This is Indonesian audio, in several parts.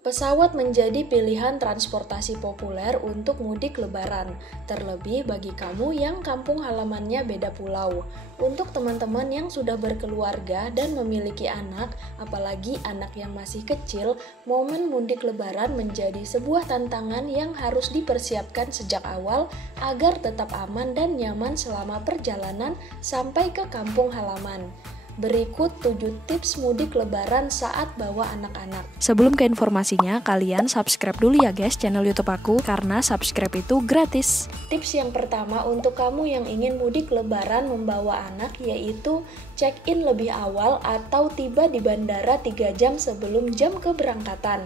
Pesawat menjadi pilihan transportasi populer untuk mudik lebaran, terlebih bagi kamu yang kampung halamannya beda pulau. Untuk teman-teman yang sudah berkeluarga dan memiliki anak, apalagi anak yang masih kecil, momen mudik lebaran menjadi sebuah tantangan yang harus dipersiapkan sejak awal agar tetap aman dan nyaman selama perjalanan sampai ke kampung halaman. Berikut 7 tips mudik lebaran saat bawa anak-anak. Sebelum ke informasinya, kalian subscribe dulu ya guys channel YouTube aku, karena subscribe itu gratis. Tips yang pertama untuk kamu yang ingin mudik lebaran membawa anak yaitu check-in lebih awal atau tiba di bandara 3 jam sebelum jam keberangkatan.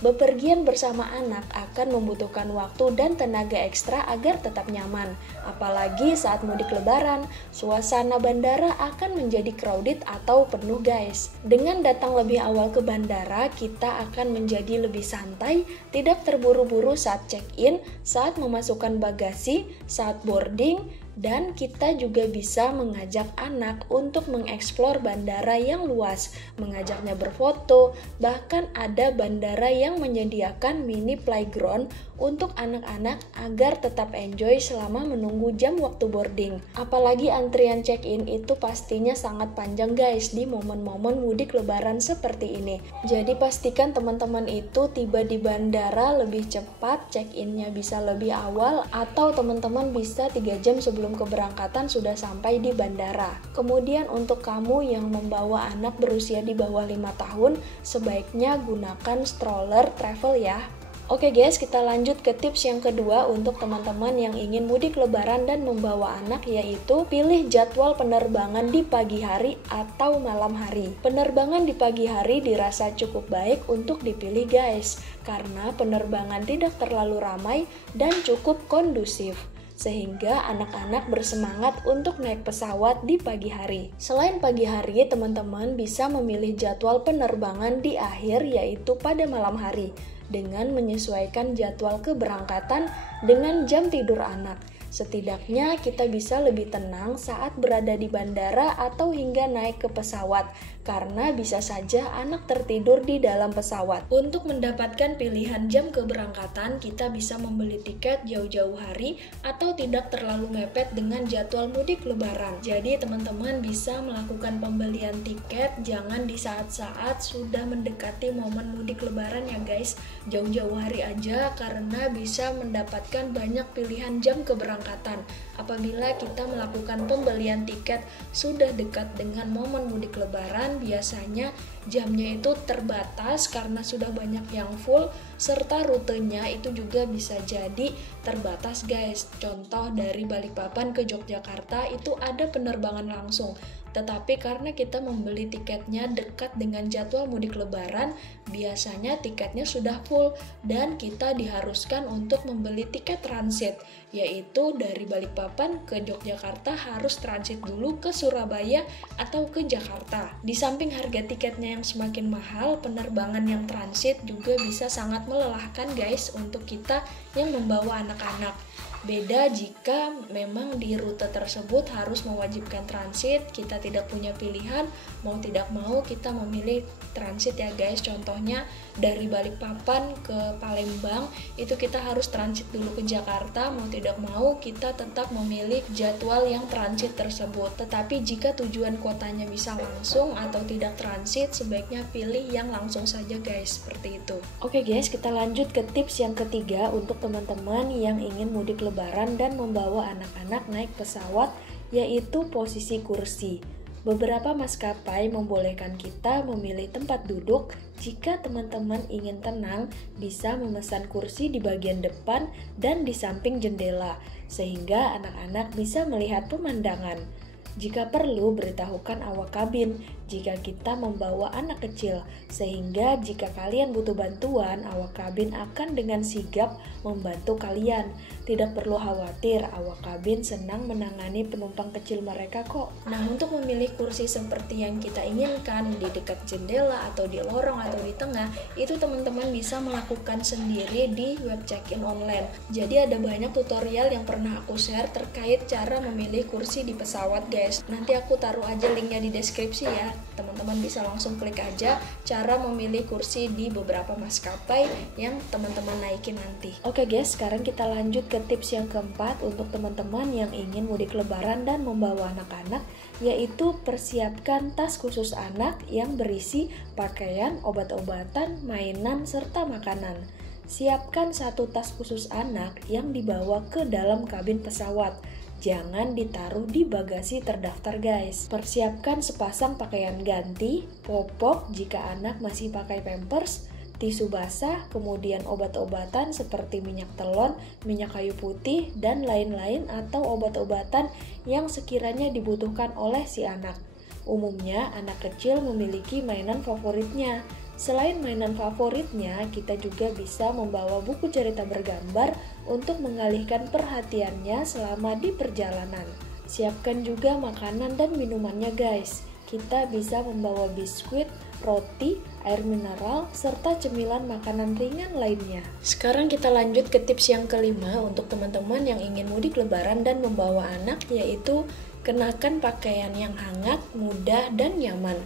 Bepergian bersama anak akan membutuhkan waktu dan tenaga ekstra agar tetap nyaman. Apalagi saat mudik lebaran, suasana bandara akan menjadi crowded atau penuh guys. Dengan datang lebih awal ke bandara, kita akan menjadi lebih santai, tidak terburu-buru saat check-in, saat memasukkan bagasi, saat boarding, dan kita juga bisa mengajak anak untuk mengeksplor bandara yang luas, mengajaknya berfoto, bahkan ada bandara yang menyediakan mini playground untuk anak-anak agar tetap enjoy selama menunggu jam waktu boarding. Apalagi antrian check-in itu pastinya sangat panjang guys di momen-momen mudik lebaran seperti ini. Jadi pastikan teman-teman itu tiba di bandara lebih cepat, check-innya bisa lebih awal, atau teman-teman bisa 3 jam sebelum keberangkatan sudah sampai di bandara. Kemudian untuk kamu yang membawa anak berusia di bawah 5 tahun, sebaiknya gunakan stroller travel ya. Oke guys, kita lanjut ke tips yang kedua untuk teman-teman yang ingin mudik lebaran dan membawa anak, yaitu pilih jadwal penerbangan di pagi hari atau malam hari. Penerbangan di pagi hari dirasa cukup baik untuk dipilih guys, karena penerbangan tidak terlalu ramai dan cukup kondusif, sehingga anak-anak bersemangat untuk naik pesawat di pagi hari. Selain pagi hari, teman-teman bisa memilih jadwal penerbangan di akhir, yaitu pada malam hari, dengan menyesuaikan jadwal keberangkatan dengan jam tidur anak. Setidaknya kita bisa lebih tenang saat berada di bandara atau hingga naik ke pesawat, karena bisa saja anak tertidur di dalam pesawat. Untuk mendapatkan pilihan jam keberangkatan, kita bisa membeli tiket jauh-jauh hari atau tidak terlalu mepet dengan jadwal mudik lebaran. Jadi teman-teman bisa melakukan pembelian tiket jangan di saat-saat sudah mendekati momen mudik lebaran ya guys. Jauh-jauh hari aja, karena bisa mendapatkan banyak pilihan jam keberangkatan. Apabila kita melakukan pembelian tiket sudah dekat dengan momen mudik lebaran, biasanya jamnya itu terbatas karena sudah banyak yang full, serta rutenya itu juga bisa jadi terbatas guys. Contoh dari Balikpapan ke Yogyakarta itu ada penerbangan langsung, tetapi karena kita membeli tiketnya dekat dengan jadwal mudik lebaran, biasanya tiketnya sudah full dan kita diharuskan untuk membeli tiket transit, yaitu dari Balikpapan ke Yogyakarta harus transit dulu ke Surabaya atau ke Jakarta. Di samping harga tiketnya yang semakin mahal, penerbangan yang transit juga bisa sangat melelahkan guys untuk kita yang membawa anak-anak. Beda jika memang di rute tersebut harus mewajibkan transit, kita tidak punya pilihan, mau tidak mau kita memilih transit ya guys. Contohnya dari Balikpapan ke Palembang, itu kita harus transit dulu ke Jakarta, mau tidak mau kita tetap memilih jadwal yang transit tersebut. Tetapi jika tujuan kotanya bisa langsung atau tidak transit, sebaiknya pilih yang langsung saja guys, seperti itu. Oke guys, kita lanjut ke tips yang ketiga untuk teman-teman yang ingin mudik lebaran dan membawa anak-anak naik pesawat, yaitu posisi kursi. Beberapa maskapai membolehkan kita memilih tempat duduk. Jika teman-teman ingin tenang, bisa memesan kursi di bagian depan dan di samping jendela, sehingga anak-anak bisa melihat pemandangan. Jika perlu, beritahukan awak kabin jika kita membawa anak kecil, sehingga jika kalian butuh bantuan, awak kabin akan dengan sigap membantu kalian. Tidak perlu khawatir, awak kabin senang menangani penumpang kecil mereka kok. Nah, untuk memilih kursi seperti yang kita inginkan, di dekat jendela atau di lorong atau di tengah, itu teman-teman bisa melakukan sendiri di web check-in online. Jadi ada banyak tutorial yang pernah aku share terkait cara memilih kursi di pesawat guys. Nanti aku taruh aja linknya di deskripsi ya. teman-teman bisa langsung klik aja cara memilih kursi di beberapa maskapai yang teman-teman naikin nanti. Oke guys, sekarang kita lanjut ke tips yang keempat untuk teman-teman yang ingin mudik lebaran dan membawa anak-anak, yaitu persiapkan tas khusus anak yang berisi pakaian, obat-obatan, mainan, serta makanan. Siapkan satu tas khusus anak yang dibawa ke dalam kabin pesawat. Jangan ditaruh di bagasi terdaftar guys. Persiapkan sepasang pakaian ganti, popok jika anak masih pakai pampers, tisu basah, kemudian obat-obatan seperti minyak telon, minyak kayu putih, dan lain-lain atau obat-obatan yang sekiranya dibutuhkan oleh si anak. Umumnya anak kecil memiliki mainan favoritnya. Selain mainan favoritnya, kita juga bisa membawa buku cerita bergambar untuk mengalihkan perhatiannya selama di perjalanan. Siapkan juga makanan dan minumannya guys. Kita bisa membawa biskuit, roti, air mineral, serta cemilan makanan ringan lainnya. Sekarang kita lanjut ke tips yang kelima untuk teman-teman yang ingin mudik lebaran dan membawa anak, yaitu kenakan pakaian yang hangat, mudah, dan nyaman.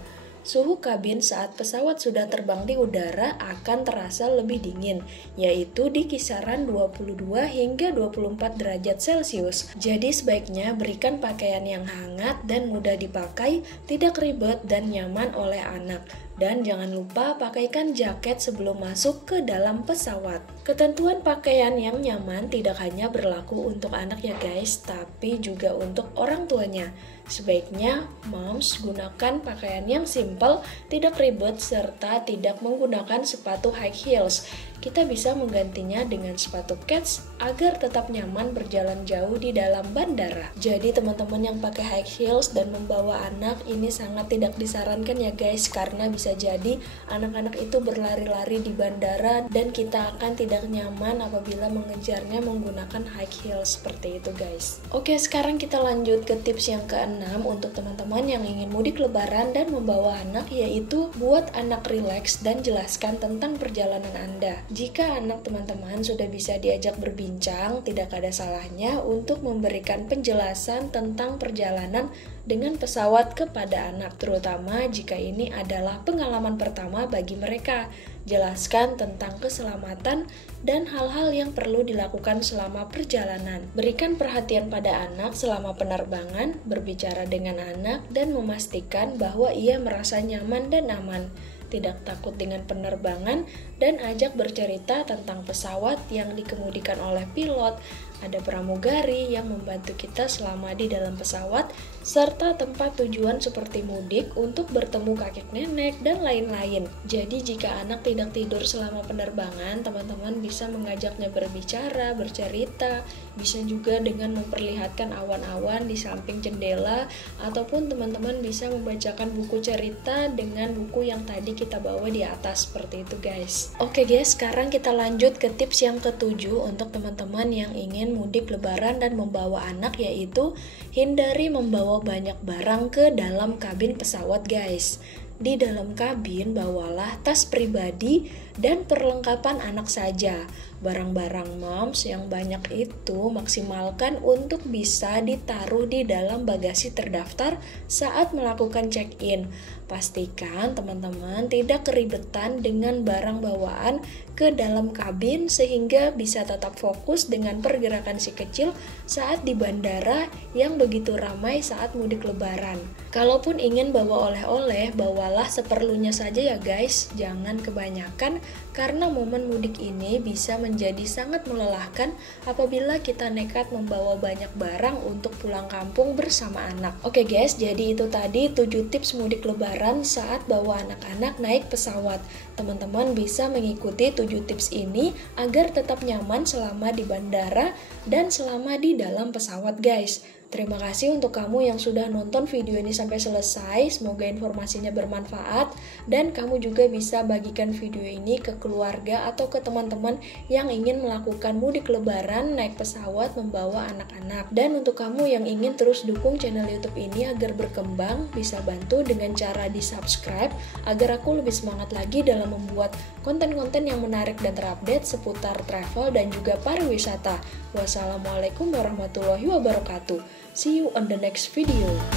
Suhu kabin saat pesawat sudah terbang di udara akan terasa lebih dingin, yaitu di kisaran 22 hingga 24 derajat Celcius. Jadi sebaiknya berikan pakaian yang hangat dan mudah dipakai, tidak ribet dan nyaman oleh anak. Dan jangan lupa pakaikan jaket sebelum masuk ke dalam pesawat. Ketentuan pakaian yang nyaman tidak hanya berlaku untuk anak ya guys, tapi juga untuk orang tuanya. Sebaiknya moms gunakan pakaian yang simple, tidak ribet, serta tidak menggunakan sepatu high heels. Kita bisa menggantinya dengan sepatu kets agar tetap nyaman berjalan jauh di dalam bandara. Jadi teman-teman yang pakai high heels dan membawa anak ini sangat tidak disarankan ya guys, karena bisa jadi anak-anak itu berlari-lari di bandara dan kita akan tidak nyaman apabila mengejarnya menggunakan high heels seperti itu guys. Oke, sekarang kita lanjut ke tips yang keenam untuk teman-teman yang ingin mudik lebaran dan membawa anak, yaitu buat anak rileks dan jelaskan tentang perjalanan Anda. Jika anak teman-teman sudah bisa diajak berbincang, tidak ada salahnya untuk memberikan penjelasan tentang perjalanan dengan pesawat kepada anak, terutama jika ini adalah pengalaman pertama bagi mereka. Jelaskan tentang keselamatan dan hal-hal yang perlu dilakukan selama perjalanan. Berikan perhatian pada anak selama penerbangan, berbicara dengan anak, dan memastikan bahwa ia merasa nyaman dan aman. Tidak takut dengan penerbangan, dan ajak bercerita tentang pesawat yang dikemudikan oleh pilot, ada pramugari yang membantu kita selama di dalam pesawat, serta tempat tujuan seperti mudik untuk bertemu kakek nenek dan lain-lain. Jadi jika anak tidak tidur selama penerbangan, teman-teman bisa mengajaknya berbicara, bercerita, bisa juga dengan memperlihatkan awan-awan di samping jendela, ataupun teman-teman bisa membacakan buku cerita dengan buku yang tadi kita bawa di atas seperti itu guys. Oke guys, sekarang kita lanjut ke tips yang ketujuh untuk teman-teman yang ingin mudik lebaran dan membawa anak, yaitu hindari membawa banyak barang ke dalam kabin pesawat guys. Di dalam kabin bawalah tas pribadi dan perlengkapan anak saja. Barang-barang moms yang banyak itu maksimalkan untuk bisa ditaruh di dalam bagasi terdaftar saat melakukan check-in. Pastikan teman-teman tidak keribetan dengan barang bawaan ke dalam kabin sehingga bisa tetap fokus dengan pergerakan si kecil saat di bandara yang begitu ramai saat mudik lebaran. Kalaupun ingin bawa oleh-oleh, bawalah seperlunya saja ya guys, jangan kebanyakan karena momen mudik ini bisa menjadi sangat melelahkan apabila kita nekat membawa banyak barang untuk pulang kampung bersama anak. Oke guys, jadi itu tadi 7 tips mudik lebaran saat bawa anak-anak naik pesawat. Teman-teman bisa mengikuti 7 tips ini agar tetap nyaman selama di bandara dan selama di dalam pesawat guys. Terima kasih untuk kamu yang sudah nonton video ini sampai selesai. Semoga informasinya bermanfaat dan kamu juga bisa bagikan video ini ke keluarga atau ke teman-teman yang ingin melakukan mudik lebaran naik pesawat membawa anak-anak. Dan untuk kamu yang ingin terus dukung channel YouTube ini agar berkembang, bisa bantu dengan cara di-subscribe agar aku lebih semangat lagi dalam membuat konten-konten yang menarik dan terupdate seputar travel dan juga pariwisata. Wassalamualaikum warahmatullahi wabarakatuh. See you on the next video.